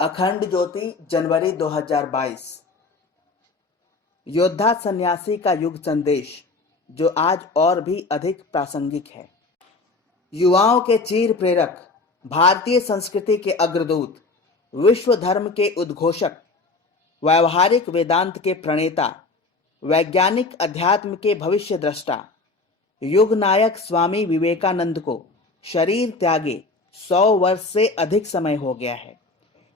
अखंड ज्योति जनवरी 2022। योद्धा सन्यासी का युग संदेश जो आज और भी अधिक प्रासंगिक है। युवाओं के चीर प्रेरक, भारतीय संस्कृति के अग्रदूत, विश्व धर्म के उद्घोषक, व्यावहारिक वेदांत के प्रणेता, वैज्ञानिक अध्यात्म के भविष्य द्रष्टा, युग नायक स्वामी विवेकानंद को शरीर त्यागे 100 वर्ष से अधिक समय हो गया है,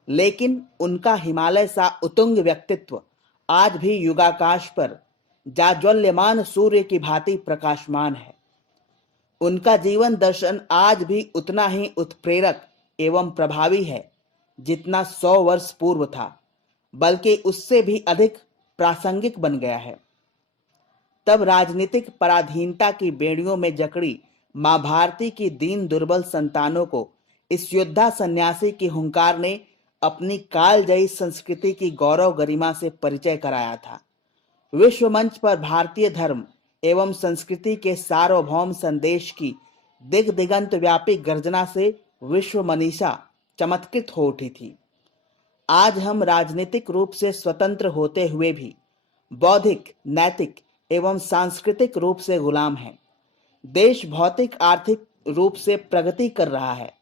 लेकिन उनका हिमालय सा उतुंग व्यक्तित्व आज भी युगाकाश पर जाज्वल्यमान सूर्य की भांति प्रकाशमान है। उनका जीवन दर्शन आज भी उतना ही उत्प्रेरक एवं प्रभावी है जितना 100 वर्ष पूर्व था, बल्कि उससे भी अधिक प्रासंगिक बन गया है। तब राजनीतिक पराधीनता की बेड़ियों में जकड़ी मां भारती की दीन दुर्बल संतानों को इस योद्धा सन्यासी की हुंकार ने अपनी कालजयी संस्कृति की गौरव गरिमा से परिचय कराया था। विश्व मंच पर भारतीय धर्म एवं संस्कृति के सार्वभौम संदेश की दिग दिगंत व्यापी गर्जना से विश्व मनीषा चमत्कृत हो उठी थी। आज हम राजनीतिक रूप से स्वतंत्र होते हुए भी बौद्धिक, नैतिक एवं सांस्कृतिक रूप से गुलाम हैं। देश भौतिक आर्थिक रूप से प्रगति कर रहा है।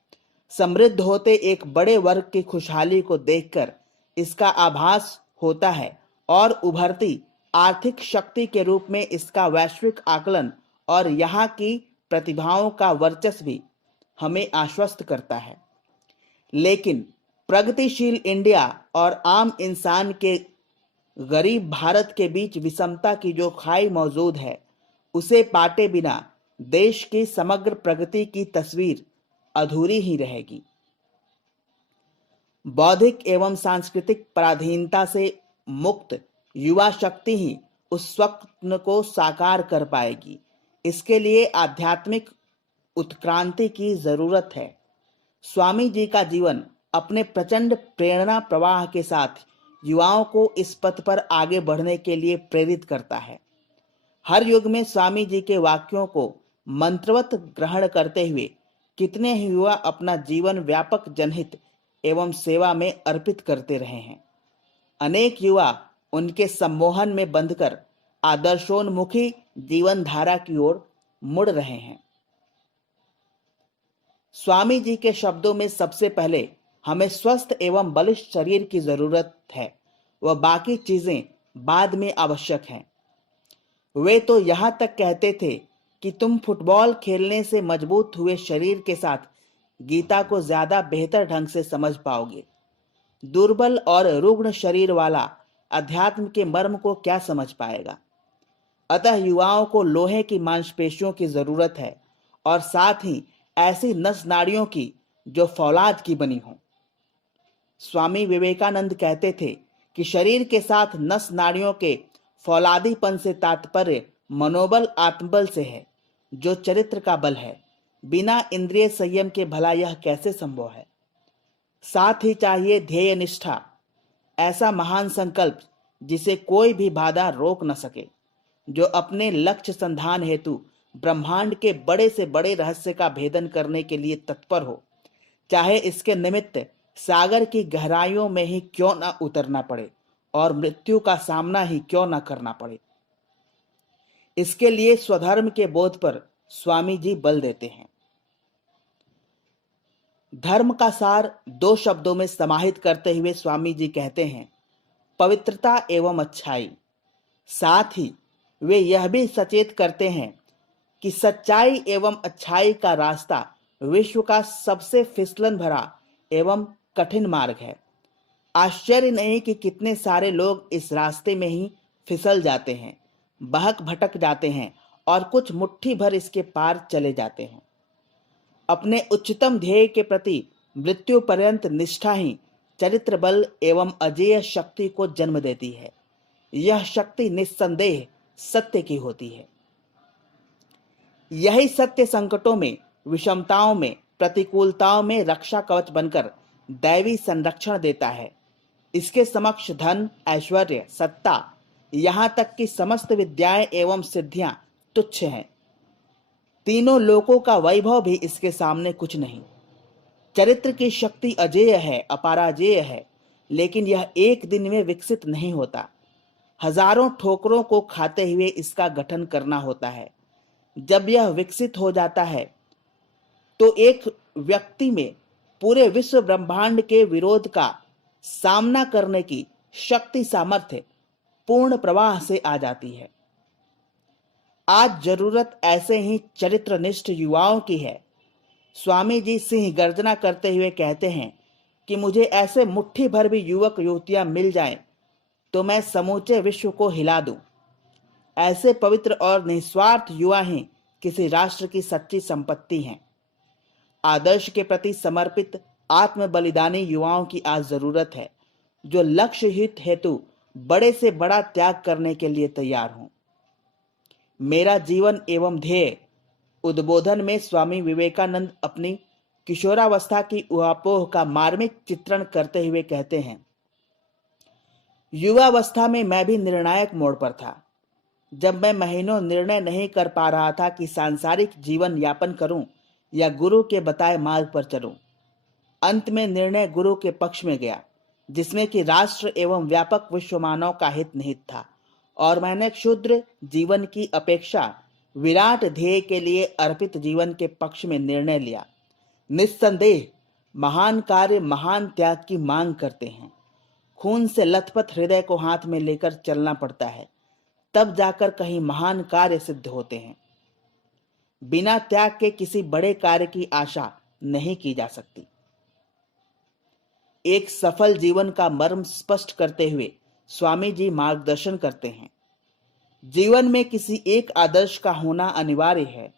समृद्ध होते एक बड़े वर्ग की खुशहाली को देखकर इसका आभास होता है और उभरती आर्थिक शक्ति के रूप में इसका वैश्विक आकलन और यहाँ की प्रतिभाओं का वर्चस्व भी हमें आश्वस्त करता है। लेकिन प्रगतिशील इंडिया और आम इंसान के गरीब भारत के बीच विषमता की जो खाई मौजूद है, उसे पाटे बिना देश की समग्र प्रगति की तस्वीर अधूरी ही रहेगी। बौद्धिक एवं सांस्कृतिक पराधीनता से मुक्त युवा शक्ति ही उस स्वप्न को साकार कर पाएगी। इसके लिए आध्यात्मिक उत्क्रांति की जरूरत है। स्वामी जी का जीवन अपने प्रचंड प्रेरणा प्रवाह के साथ युवाओं को इस पथ पर आगे बढ़ने के लिए प्रेरित करता है। हर युग में स्वामी जी के वाक्यों को मंत्रवत ग्रहण करते हुए कितने ही युवा अपना जीवन व्यापक जनहित एवं सेवा में अर्पित करते रहे हैं। अनेक युवा उनके सम्मोहन में बंधकर आदर्शोन्मुखी जीवन धारा की ओर मुड़ रहे हैं। स्वामी जी के शब्दों में सबसे पहले हमें स्वस्थ एवं बलिष्ठ शरीर की जरूरत है, वह बाकी चीजें बाद में आवश्यक हैं। वे तो यहां तक कहते थे कि तुम फुटबॉल खेलने से मजबूत हुए शरीर के साथ गीता को ज्यादा बेहतर ढंग से समझ पाओगे। दुर्बल और रुग्ण शरीर वाला अध्यात्म के मर्म को क्या समझ पाएगा। अतः युवाओं को लोहे की मांसपेशियों की जरूरत है और साथ ही ऐसी नस नाड़ियों की जो फौलाद की बनी हो। स्वामी विवेकानंद कहते थे कि शरीर के साथ नस नाड़ियों के फौलादीपन से तात्पर्य मनोबल आत्मबल से है, जो चरित्र का बल है। बिना इंद्रिय संयम के भला यह कैसे संभव है। साथ ही चाहिए ध्येय निष्ठा, ऐसा महान संकल्प जिसे कोई भी बाधा रोक न सके, जो अपने लक्ष्य संधान हेतु ब्रह्मांड के बड़े से बड़े रहस्य का भेदन करने के लिए तत्पर हो, चाहे इसके निमित्त सागर की गहराइयों में ही क्यों न उतरना पड़े और मृत्यु का सामना ही क्यों न करना पड़े। इसके लिए स्वधर्म के बोध पर स्वामी जी बल देते हैं। धर्म का सार 2 शब्दों में समाहित करते हुए स्वामी जी कहते हैं, पवित्रता एवं अच्छाई। साथ ही वे यह भी सचेत करते हैं कि सच्चाई एवं अच्छाई का रास्ता विश्व का सबसे फिसलन भरा एवं कठिन मार्ग है। आश्चर्य नहीं कि कितने सारे लोग इस रास्ते में ही फिसल जाते हैं, बहक भटक जाते हैं और कुछ मुट्ठी भर इसके पार चले जाते हैं। अपने उच्चतम ध्येय के प्रति मृत्यु पर्यंत निष्ठा ही चरित्र बल एवं अजेय शक्ति को जन्म देती है। यह शक्ति निस्संदेह सत्य की होती है। यही सत्य संकटों में, विषमताओं में, प्रतिकूलताओं में रक्षा कवच बनकर दैवी संरक्षण देता है। इसके समक्ष धन, ऐश्वर्य, सत्ता, यहां तक कि समस्त विद्याएं एवं सिद्धियां तुच्छ हैं। तीनों लोकों का वैभव भी इसके सामने कुछ नहीं। चरित्र की शक्ति अजेय है, अपराजेय है लेकिन यह एक दिन में विकसित नहीं होता। हजारों ठोकरों को खाते हुए इसका गठन करना होता है। जब यह विकसित हो जाता है तो एक व्यक्ति में पूरे विश्व ब्रह्मांड के विरोध का सामना करने की शक्ति सामर्थ्य पूर्ण प्रवाह से आ जाती है। आज जरूरत ऐसे ही चरित्रनिष्ठ युवाओं की है। स्वामी जी सिंह गर्जना करते हुए कहते हैं कि मुझे ऐसे मुट्ठी भर भी युवक युवतियां मिल जाएं तो मैं समूचे विश्व को हिला दूं। ऐसे पवित्र और निस्वार्थ युवा ही किसी राष्ट्र की सच्ची संपत्ति हैं। आदर्श के प्रति समर्पित आत्म बलिदानी युवाओं की आज जरूरत है, जो लक्ष्य हित हेतु बड़े से बड़ा त्याग करने के लिए तैयार हों। मेरा जीवन एवं ध्येय उद्बोधन में स्वामी विवेकानंद अपनी किशोरावस्था की उहापोह का मार्मिक चित्रण करते हुए कहते हैं, युवावस्था में मैं भी निर्णायक मोड़ पर था, जब मैं महीनों निर्णय नहीं कर पा रहा था कि सांसारिक जीवन यापन करूं या गुरु के बताए मार्ग पर चलूं। अंत में निर्णय गुरु के पक्ष में गया, जिसमें कि राष्ट्र एवं व्यापक विश्व मानव का हित निहित था, और मैंने क्षुद्र जीवन की अपेक्षा विराट ध्येय के लिए अर्पित जीवन के पक्ष में निर्णय लिया। निस्संदेह महान कार्य महान त्याग की मांग करते हैं। खून से लथपथ हृदय को हाथ में लेकर चलना पड़ता है, तब जाकर कहीं महान कार्य सिद्ध होते हैं। बिना त्याग के किसी बड़े कार्य की आशा नहीं की जा सकती। एक सफल जीवन का मर्म स्पष्ट करते हुए स्वामी जी मार्गदर्शन करते हैं। जीवन में किसी एक आदर्श का होना अनिवार्य है।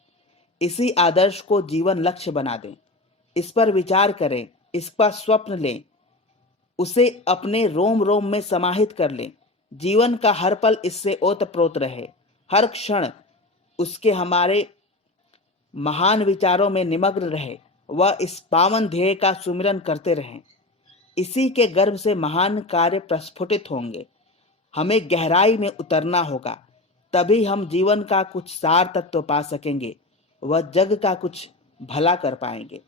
इसी आदर्श को जीवन लक्ष्य बना दें, इस पर विचार करें, इसका स्वप्न लें, उसे अपने रोम रोम में समाहित कर लें। जीवन का हर पल इससे ओतप्रोत रहे, हर क्षण उसके हमारे महान विचारों में निमग्न रहे, वह इस पावन ध्येय का सुमिरन करते रहें। इसी के गर्भ से महान कार्य प्रस्फुटित होंगे। हमें गहराई में उतरना होगा, तभी हम जीवन का कुछ सार तत्व पा सकेंगे, वह जग का कुछ भला कर पाएंगे।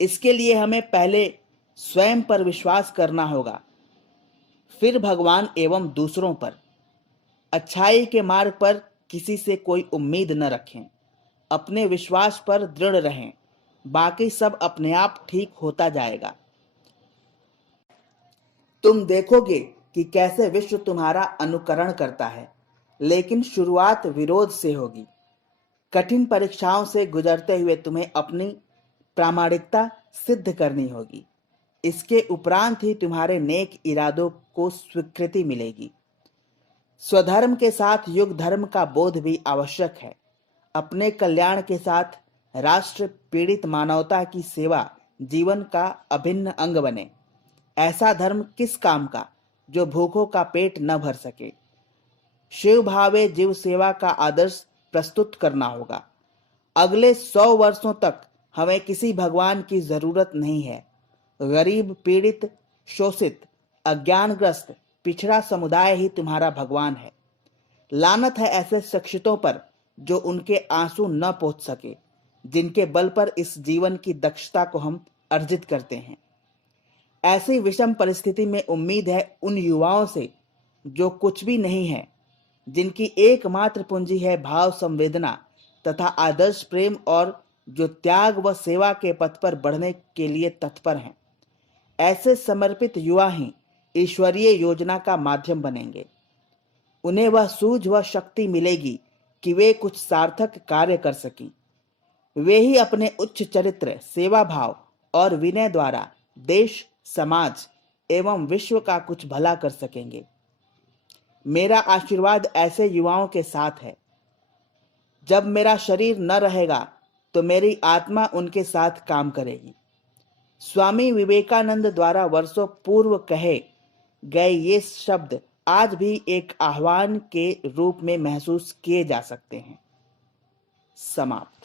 इसके लिए हमें पहले स्वयं पर विश्वास करना होगा, फिर भगवान एवं दूसरों पर। अच्छाई के मार्ग पर किसी से कोई उम्मीद न रखें, अपने विश्वास पर दृढ़ रहें, बाकी सब अपने आप ठीक होता जाएगा। तुम देखोगे कि कैसे विश्व तुम्हारा अनुकरण करता है, लेकिन शुरुआत विरोध से होगी। कठिन परीक्षाओं से गुजरते हुए तुम्हें अपनी प्रामाणिकता सिद्ध करनी होगी। इसके उपरांत ही तुम्हारे नेक इरादों को स्वीकृति मिलेगी। स्वधर्म के साथ युग धर्म का बोध भी आवश्यक है। अपने कल्याण के साथ राष्ट्र पीड़ित मानवता की सेवा जीवन का अभिन्न अंग बने। ऐसा धर्म किस काम का जो भूखों का पेट न भर सके। शिव भावे जीव सेवा का आदर्श प्रस्तुत करना होगा। अगले 100 वर्षों तक हमें किसी भगवान की जरूरत नहीं है। गरीब, पीड़ित, शोषित, अज्ञानग्रस्त, पिछड़ा समुदाय ही तुम्हारा भगवान है। लानत है ऐसे शिक्षितों पर जो उनके आंसू न पोंछ सके, जिनके बल पर इस जीवन की दक्षता को हम अर्जित करते हैं। ऐसी विषम परिस्थिति में उम्मीद है उन युवाओं से जो कुछ भी नहीं है, जिनकी एकमात्र पूंजी है भाव संवेदना तथा आदर्श प्रेम, और जो त्याग व सेवा के पथ पर बढ़ने के लिए तत्पर हैं। ऐसे समर्पित युवा ही ईश्वरीय योजना का माध्यम बनेंगे। उन्हें वह सूझ व शक्ति मिलेगी कि वे कुछ सार्थक कार्य कर सकें। वे ही अपने उच्च चरित्र, सेवा भाव और विनय द्वारा देश, समाज एवं विश्व का कुछ भला कर सकेंगे। मेरा आशीर्वाद ऐसे युवाओं के साथ है। जब मेरा शरीर न रहेगा तो मेरी आत्मा उनके साथ काम करेगी। स्वामी विवेकानंद द्वारा वर्षों पूर्व कहे गए ये शब्द आज भी एक आह्वान के रूप में महसूस किए जा सकते हैं। समाप्त।